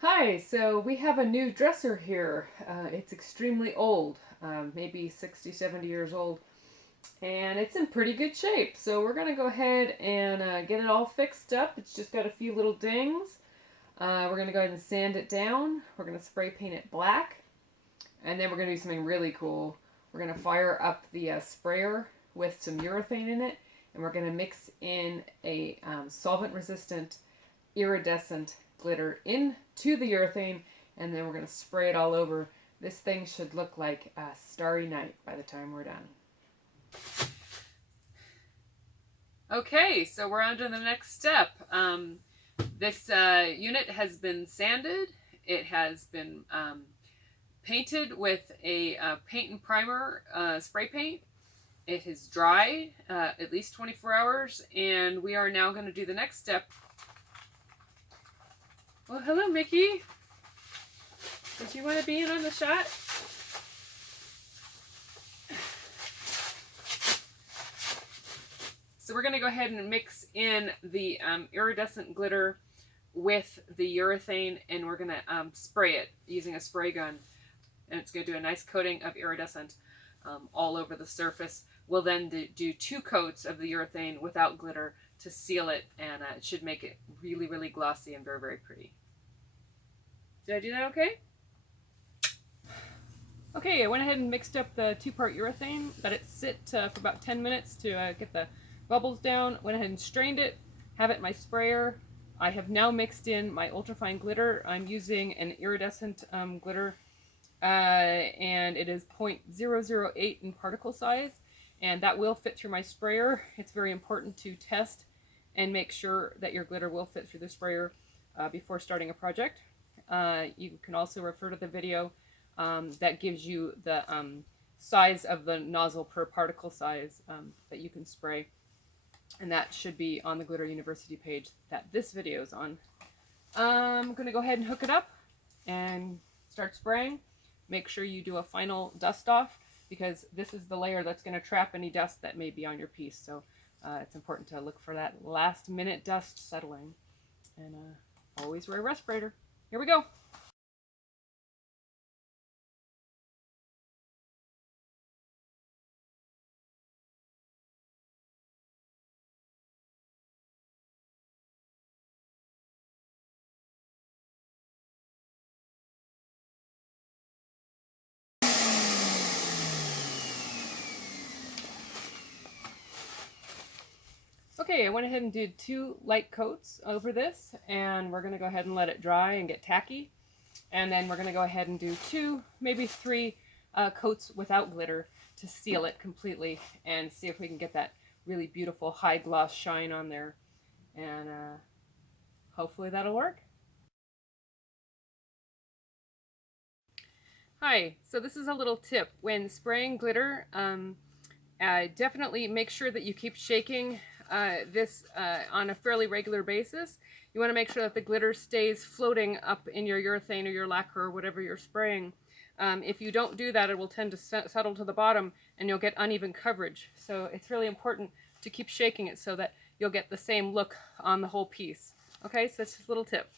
Hi, so we have a new dresser here. It's extremely old, maybe 60, 70 years old, and it's in pretty good shape. So we're going to go ahead and get it all fixed up. It's just got a few little dings. We're going to go ahead and sand it down. We're going to spray paint it black, and then we're going to do something really cool. We're going to fire up the sprayer with some urethane in it, and we're going to mix in a solvent-resistant iridescent glitter into the urethane, and then we're going to spray it all over. This thing should look like a starry night by the time we're done. Okay, so we're on to the next step. This unit has been sanded. It has been painted with a paint and primer spray paint. It is dry at least 24 hours, and we are now going to do the next step. Well, hello, Mickey. Did you want to be in on the shot? So we're going to go ahead and mix in the iridescent glitter with the urethane, and we're going to spray it using a spray gun. And it's going to do a nice coating of iridescent all over the surface. We'll then do 2 coats of the urethane without glitter to seal it, and it should make it really, really glossy and very, very pretty. Did I do that okay? Okay, I went ahead and mixed up the 2-part urethane, let it sit for about 10 minutes to get the bubbles down, went ahead and strained it, have it in my sprayer. I have now mixed in my ultrafine glitter. I'm using an iridescent glitter, and it is 0.008 in particle size, and that will fit through my sprayer. It's very important to test and make sure that your glitter will fit through the sprayer before starting a project. You can also refer to the video that gives you the size of the nozzle per particle size that you can spray. And that should be on the Glitter University page that this video is on. I'm going to go ahead and hook it up and start spraying. Make sure you do a final dust off, because this is the layer that's going to trap any dust that may be on your piece. So it's important to look for that last minute dust settling. And always wear a respirator. Here we go. Okay, I went ahead and did 2 light coats over this, and we're going to go ahead and let it dry and get tacky. And then we're going to go ahead and do 2, maybe 3 coats without glitter to seal it completely and see if we can get that really beautiful high gloss shine on there. And hopefully that'll work. Hi, so this is a little tip. When spraying glitter, definitely make sure that you keep shaking this on a fairly regular basis. You want to make sure that the glitter stays floating up in your urethane or your lacquer or whatever you're spraying. If you don't do that, it will tend to settle to the bottom and you'll get uneven coverage. So it's really important to keep shaking it so that you'll get the same look on the whole piece. Okay, so that's just a little tip.